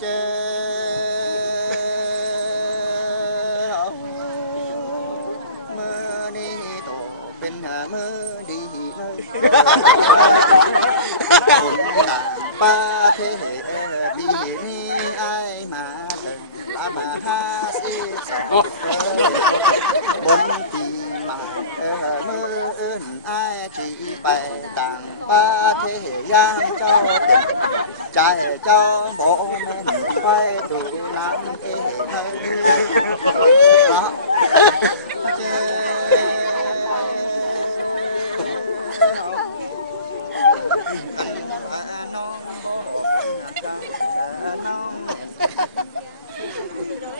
เจมือนี้โตเป็นมือดีเลยคนต่างประเทศปีนี้ไอมาถึงละมา52บนปีใหม่มืออื่นไอจีไปต่างประเทศย่างเจ้าเป็นใจเจ้าโบแม่นไปดูน้ำเอ๋ละ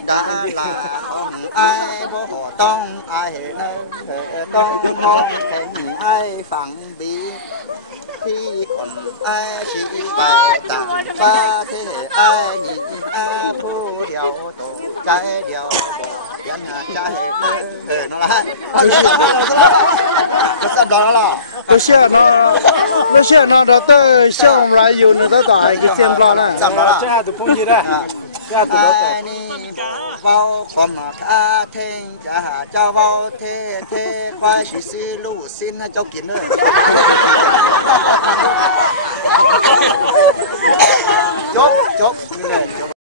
ดาราของไอ้บ่ต้องไอ้เนอต้องมองแข่งไอ้ฝังบีที่คนไอ้ชีไปต่างประเทศไอ้นี่อาผู้เดียวโตใจเดียวบอกเพียนใจนั่นแหละก็สั่นดอนแล้ว不是那这都像我们来有那个大一个见不了呢，这下都碰见了，这下都到。เว้าความท่าเท่งจะหาเจ้าเว้าเท่ควายสิซื้อลูกสิ้นให้เจ้ากินเลยจบนี่แหละจบ